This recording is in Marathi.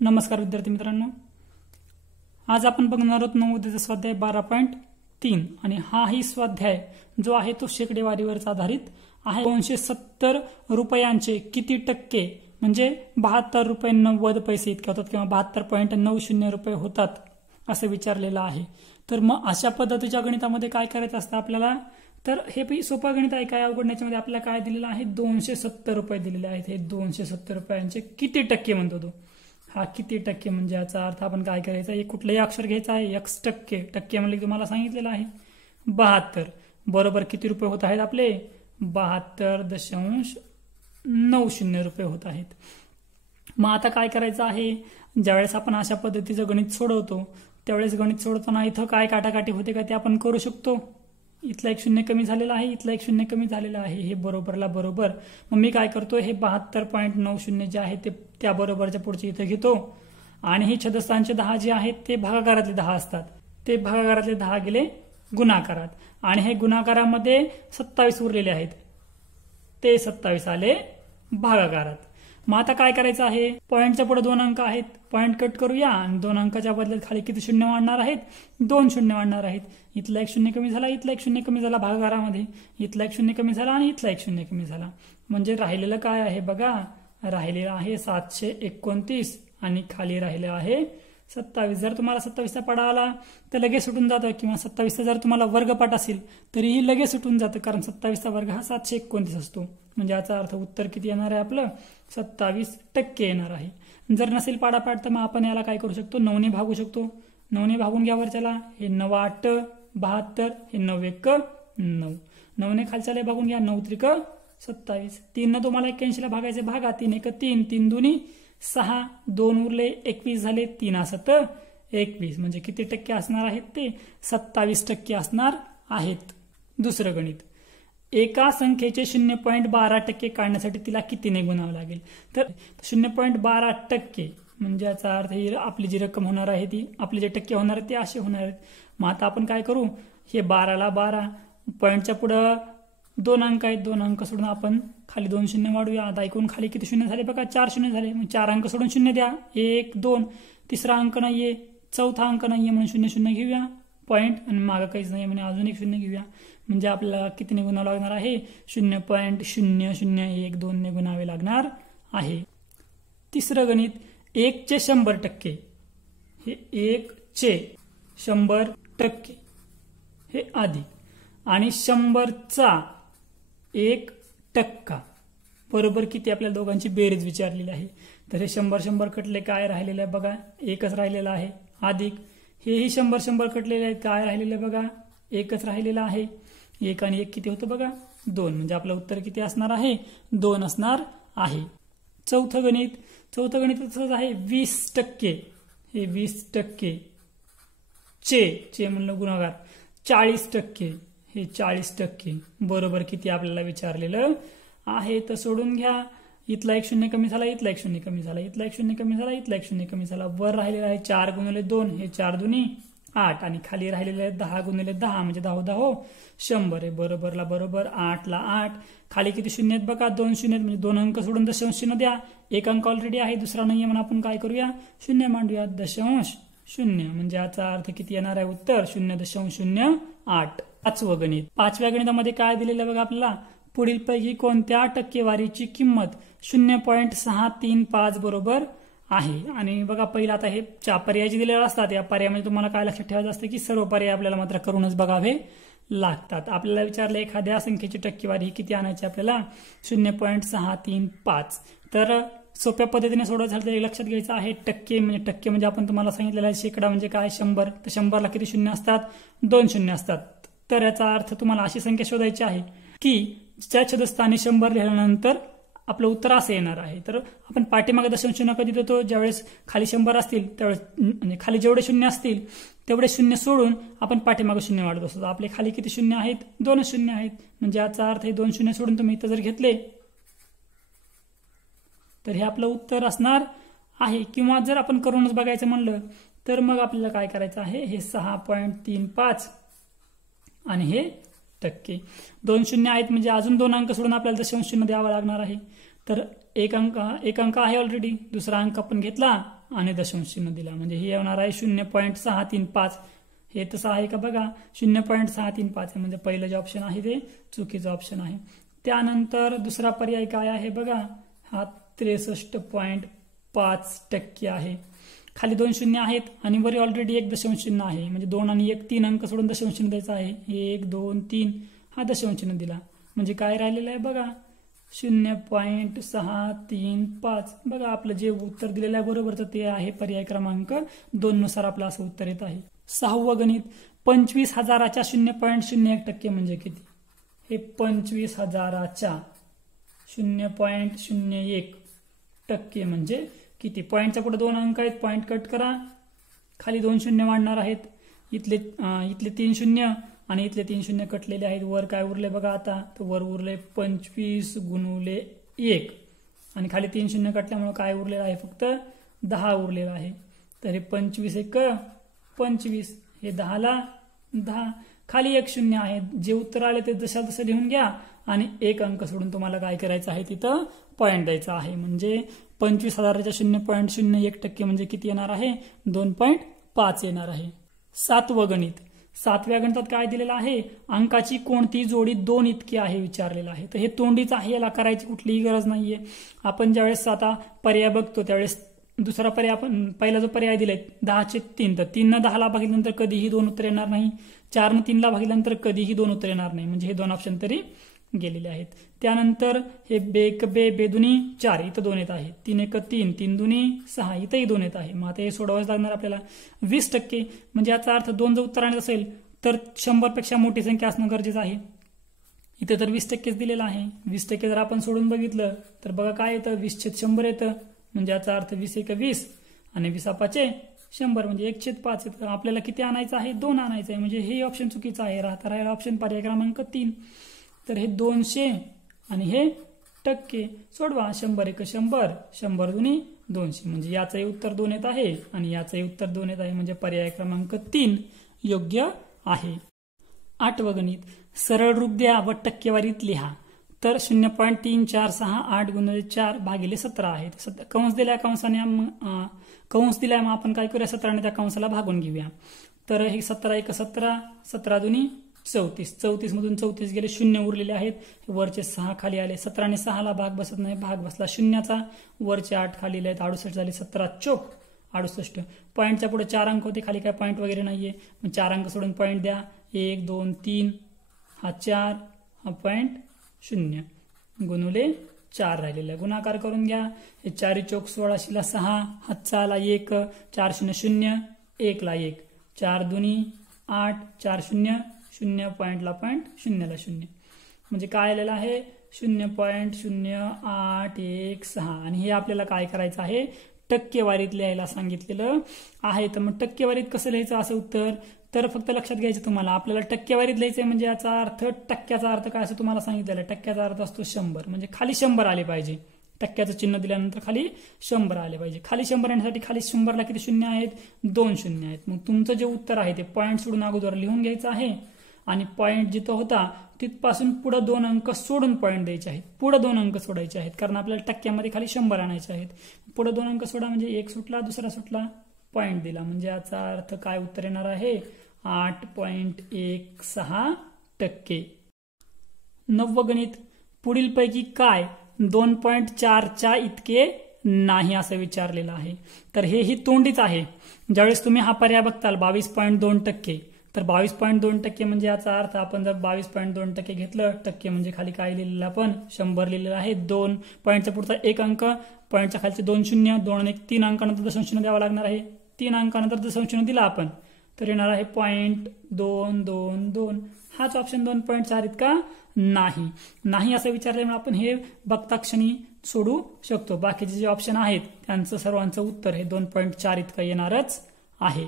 नमस्कार विद्यार्थी मित्रांनो, आज आपण बघणार आहोत नवोदयाचा स्वाध्याय 12.3 आणि हाही स्वाध्याय जो आहे तो शेकडेवारीवर आधारित आहे। 270 रुपयांचे किती टक्के म्हणजे 72 रुपये 90 पैसे इतके होतात किंवा 72.90 रुपये होतात असं विचारलेलं आहे। तर मग अशा पद्धतीच्या गणितामध्ये काय करायचं असतं आपल्याला, तर हे सोपं गणित आहे। काय अवघड मध्ये आपल्याला काय दिलेलं आहे, 270 रुपये दिलेले आहेत। हे 270 रुपयांचे किती टक्के म्हणतो तो, हा किती टक्के म्हणजे याचा अर्थ आपण काय करायचं, एक कुठलंही अक्षर घ्यायचं आहे, x टक्के, टक्के म्हणजे तुम्हाला सांगितलेलं आहे 72 बरोबर किती रुपये होत आहेत आपले, 72.90 रुपये होत आहेत। मग आता काय करायचं आहे, ज्यावेळेस आपण अशा पद्धतीचं गणित सोडवतो त्यावेळेस गणित सोडताना इथं काय काटाकाटी होते का ते आपण करू शकतो। इथला एक शून्य कमी झालेला आहे, इथला एक शून्य कमी झालेला आहे, हे बरोबरला बरोबर। मग मी काय करतो, हे 72.90 जे आहे ते त्या बरोबरच्या पुढचे इथं घेतो आणि हे छदस्थांचे 10 जे आहेत ते भागाकारातले 10 असतात, ते भागाकारातले 10 गेले गुणाकारात आणि हे गुणाकारामध्ये 27 उरलेले आहेत, ते 27 आले भागाकारात। मग आता काय करायचं आहे, पॉईंटच्या पुढे 2 अंक आहेत, पॉईंट कट करूया आणि 2 अंकाच्या बदल्यात खाली किती शून्य वाढणार आहेत, 2 शून्य वाढणार आहेत। इथला एक शून्य कमी झाला, इथला एक शून्य कमी झाला भागाकारामध्ये, इथला एक शून्य कमी झाला आणि इथला एक शून्य कमी झाला। म्हणजे राहिलेलं काय आहे बघा, राहिलेलं आहे 729 आणि खाली राहिलं आहे 27। जर तुम्हाला 27चा पाडा आला तर लगेच सुटून जातं किंवा 27चा जर तुम्हाला वर्गपाठ असेल तरीही लगेच सुटून जातं, कारण 27चा वर्ग हा 729 असतो। म्हणजे याचा अर्थ उत्तर किती येणार आहे आपलं, 27% येणार आहे। जर नसेल पाडापाठ तर मग आपण याला काय करू शकतो, 9 ने भागू शकतो। 9 ने भागून घ्या वरच्याला, हे 9 8 72, हे 9 1 9, 9 ने खालच्याला भागून घ्या, 9 त्रिक 27, 3 ने तुम्हाला 81 ला भागायचे, भागा, 3 1 3, 3 2 6, 2 उरले 21 झाले, 3 7 21 म्हणजे किती टक्के असणार आहेत ते 27% असणार आहेत। दुसरं गणित, एका संख्येचे 0.12% काढण्यासाठी तिला कितीने गुणावं लागेल, तर 0.12% म्हणजे याचा अर्थ ही आपली जी रक्कम होणार आहे ती, आपले जे टक्के होणार आहेत ते असे होणार आहेत। मग आता आपण काय करू, हे 12ला 12, पॉईंटच्या पुढं 2 अंक आहेत, 2 अंक सोडून आपण खाली 2 शून्य वाढूया। आता ऐकून खाली किती शून्य झाले बघा, 4 शून्य झाले। मग 4 अंक सोडून शून्य द्या, 1 2, तिसरा अंक नाहीये, चौथा अंक नाहीये म्हणून शून्य शून्य घेऊया पॉईंट, आणि मागं काहीच नाही म्हणजे अजून एक शून्य घेऊया। म्हणजे आपल्याला कितीने गुणावं लागणार आहे, 0.0012 ने गुणावे लागणार आहे। तिसरं गणित, 1 चे 100%, हे 1 चे 100% हे अधिक आणि 100चा 1% बरोबर किती, आपल्या दोघांची बेरीज विचारलेली आहे। तर हे 100 कटले, काय राहिलेलं आहे बघा, एकच राहिलेला आहे, अधिक हेही 100 कटलेले आहेत, काय राहिलेलं आहे बघा, एकच राहिलेला आहे। 1 आणि 1 किती होतं बघा, 2, म्हणजे आपलं उत्तर किती असणार आहे, 2 असणार आहे। चौथं गणित तसंच आहे, 20%, हे 20% चे म्हणलं गुणाकार, 40%, हे 40% बरोबर किती आपल्याला विचारलेलं आहे। तर सोडून घ्या, इथला एक शून्य कमी झाला, इथला एक शून्य कमी झाला, इथला एक शून्य कमी झाला, इथला एक शून्य कमी झाला। वर राहिलेला आहे 4 गुणिले 2, हे 4 2 8 आणि खाली राहिलेले आहे 10 गुणिले 10 म्हणजे 10 10 100 आहे, बरोबरला बरोबर, 8 ला 8, खाली किती शून्य आहेत बघा, 2 शून्य आहेत, म्हणजे 2 अंक सोडून दशांश चिन्ह द्या, एक अंक ऑलरेडी आहे, दुसरा नाहीये म्हणून आपण काय करूया, शून्य मांडूया, 0.0 म्हणजे याचा अर्थ किती येणार आहे उत्तर 0.08। पाचवं गणित, 5व्या गणितामध्ये काय दिलेलं बघा आपल्याला, पुढील पैकी कोणत्या टक्केवारीची किंमत 0.635 बरोबर आहे। आणि बघा पहिला आता हे 4 पर्याय दिलेले असतात, या पर्यायामध्ये तुम्हाला काय लक्षात ठेवायचं असतं की सर्व पर्याय आपल्याला मात्र करूनच बघावे लागतात। आपल्याला विचारलं एखाद्या संख्येची टक्केवारी ही किती आणायची आपल्याला, 0.635। तर सोप्या पद्धतीने सोडवायचं झालं तर लक्षात घ्यायचं आहे, टक्के म्हणजे आपण तुम्हाला सांगितलेलं आहे शेकडा म्हणजे काय 100, तर 100ला किती शून्य असतात, 2 शून्य असतात। तर याचा अर्थ तुम्हाला अशी संख्या शोधायची आहे की ज्या छदस्थानी 100 लिहिल्यानंतर आपलं उत्तर असं येणार आहे। तर आपण पाठीमागे दशांश चिन्ह कधी देतो, ज्यावेळेस खाली 100 असतील त्यावेळेस, म्हणजे खाली जेवढे शून्य असतील तेवढे शून्य सोडून आपण पाठीमागे शून्य वाढत असतो। आपले खाली किती शून्य आहेत, 2 शून्य आहेत, म्हणजे याचा अर्थ हे 2 शून्य सोडून तुम्ही इथं जर घेतले तर हे आपलं उत्तर असणार आहे। किंवा जर आपण करूनच बघायचं म्हणलं तर मग आपल्याला काय करायचं आहे, हे 6.35 आणि हे टक्के, 2 शून्य आहेत म्हणजे अजून 2 अंक सोडून आपल्याला दशांश चिन्ह द्यावं लागणार आहे। तर एक अंक आहे ऑलरेडी, दुसरा अंक आपण घेतला आणि दशांश चिन्ह दिला, म्हणजे हे येणार आहे 0.635. हे तसं आहे का बघा, 0.635 आहे, म्हणजे पहिलं जे ऑप्शन आहे ते चुकीचं ऑप्शन आहे. त्यानंतर दुसरा पर्याय काय आहे बघा, हा 63.5% आहे. खाली 2 शून्य आहेत आणि वरी ऑलरेडी एक दशांश चिन्ह आहे, म्हणजे 2 आणि 1 3 अंक सोडून दशांश चिन्ह द्यायचं आहे. 1 2 3 हा दशांश चिन्ह दिला, म्हणजे काय राहिलेलं आहे बघा 0.635. बघा आपलं जे उत्तर दिलेलं आहे बरोबरच ते आहे पर्याय क्रमांक 2 नुसार आपलं असं उत्तर येत आहे. 6वं गणित, 25,000च्या 0.01% म्हणजे किती? हे 25,000च्या 0.01% म्हणजे किती? पॉईंटच्या पुढे 2 अंक आहेत, पॉईंट कट करा, खाली 2 शून्य वाढणार आहेत, इथले 3 शून्य आणि इथले 3 शून्य कटलेले आहेत. वर काय उरले बघा आता, तर वर उरले 25 गुणुले 1 आणि खाली 3 शून्य कटल्यामुळे काय उरलेलं आहे, फक्त 10 उरलेलं आहे. तर हे 25 1 25, हे 10ला 10, खाली 1 शून्य आहे. जे उत्तर आले ते जशा तसं लिहून घ्या आणि एक अंक सोडून तुम्हाला काय करायचं आहे, तिथं पॉईंट द्यायचा आहे. म्हणजे 25,000च्या 0.01% म्हणजे किती येणार आहे, 2.5 येणार आहे. 7वं गणित, 7व्या गणितात काय दिलेलं आहे, अंकाची कोणती जोडी 2 इतकी आहे विचारलेलं आहे. तर हे तोंडीच आहे, याला करायची कुठलीही गरज नाहीये. आपण ज्यावेळेस आता पर्याय बघतो त्यावेळेस दुसरा पर्याय, आपण पहिला जो पर्याय दिलाय 10चे 3, तर 3 न 10ला भागिल्यानंतर कधीही 2 उत्तर येणार नाही. 4 न 3ला भागिल्यानंतर कधीही 2 उत्तर येणार नाही, म्हणजे हे 2 ऑप्शन तरी गेलेले आहेत. त्यानंतर हे बेदुनी 4, इथं 2 येत आहे. 3 1 3, 3 दुनी 6, इथंही 2 येत आहे. मग आता हे सोडवायच लागणार आपल्याला. 20%, म्हणजे याचा अर्थ 2 जर उत्तर आणायचं असेल तर 100पेक्षा मोठी संख्या असणं गरजेचं आहे. इथे तर 20%च दिलेलं आहे. 20% जर आपण सोडून बघितलं तर बघा काय येतं, 20/100 येतं, म्हणजे याचा अर्थ 20 1 20 आणि 20 100, म्हणजे 1/5 येतं. आपल्याला किती आणायचं आहे, 2 आणायचं आहे, म्हणजे हे ऑप्शन चुकीचं आहे. राहिला ऑप्शन पर्याय क्रमांक 3. तर हे 200 आणि हे टक्के सोडवा, 100 1 100, 100 दुनी 200, म्हणजे याचंही उत्तर 2 येत आहे आणि याचंही उत्तर 2 येत आहे, म्हणजे पर्याय क्रमांक 3 योग्य आहे. 8वं गणित, सरळ रूप द्या व टक्केवारीत लिहा. तर 0.3468 गुणिले 4 भागिले 17 आहे. कंस दिलाय, कंस दिलाय, मग आपण काय करूया, 17ने त्या कंसाला भागून घेऊया. तर हे 17 1 17, 17 दुनी 34, 34 मधून 34 गेले, 0 उरलेले आहेत. वरचे 6 खाली आले, 17ने 6ला भाग बसत नाही, भाग बसला 0चा, वरचे 8 खाली आले, 68 झाले, 17 चोक 68. पॉईंटच्या पुढे 4 अंक होते, खाली काय पॉईंट वगैरे नाहीये, मग 4 अंक सोडून पॉईंट द्या. 1 2 3, हा 4, हा पॉईंट 0 गुणुले 4 राहिलेला, गुणाकार करून घ्या. हे 4 चोक 16, 6 हातचाला 1, 4 0 0, 1 ला 1, 4 दुनी 8, 4 0 0, पॉईंटला पॉईंट, 0ला 0, म्हणजे काय आलेलं आहे 0.0816. आणि हे आपल्याला काय करायचं आहे, टक्केवारीत लिहायला सांगितलेलं आहे. तर मग टक्केवारीत कसं लिहायचं असं उत्तर, तर फक्त लक्षात घ्यायचं तुम्हाला, आपल्याला टक्केवारीत लिहायचंय, म्हणजे याचा अर्थ, टक्क्याचा अर्थ काय असं तुम्हाला सांगितलेलं आहे. टक्क्याचा अर्थ असतो 100, म्हणजे खाली 100 आले पाहिजे. टक्क्याचं चिन्ह दिल्यानंतर खाली 100 आले पाहिजे. खाली 100 येण्यासाठी खाली 100ला किती शून्य आहेत, 2 शून्य आहेत. मग तुमचं जे उत्तर आहे ते पॉईंट सोडून अगोदर लिहून घ्यायचं आहे आणि पॉईंट जिथं होता तिथपासून पुढे 2 अंक सोडून पॉईंट द्यायचे आहेत. पुढे 2 अंक सोडायचे आहेत, कारण आपल्याला टक्क्यामध्ये खाली 100 आणायचे आहेत. पुढे 2 अंक सोडा, म्हणजे 1 सुटला, दुसरा सुटला, पॉईंट दिला, म्हणजे याचा अर्थ काय उत्तर येणार आहे, 8.16%. 9वं गणित, पुढील पैकी काय 2.4च्या इतके नाही असं विचारलेलं आहे. तर हे तोंडीच आहे. ज्यावेळेस तुम्ही हा पर्याय बघताल 22.2%, तर 22.2% म्हणजे याचा अर्थ, आपण जर 22.2% घेतलं, टक्के म्हणजे खाली काय लिहिलेलं आपण 100 लिहिलेलं आहे. 2 पॉईंटच्या पुढचा 1 अंक, पॉईंटच्या खालचे 2 शून्य, 2 आणि 1 3 अंकानंतर दशांश चिन्ह द्यावा लागणार आहे. 3 अंकानंतर दशांश चिन्ह दिला आपण, तर येणार आहे 0.222. हाच ऑप्शन 2.4 इतका नाही असं विचारल्यामुळे आपण हे बघता क्षणी सोडू शकतो. बाकीचे जे ऑप्शन आहेत त्यांचं सर्वांचं उत्तर हे 2.4 इतकं येणारच आहे.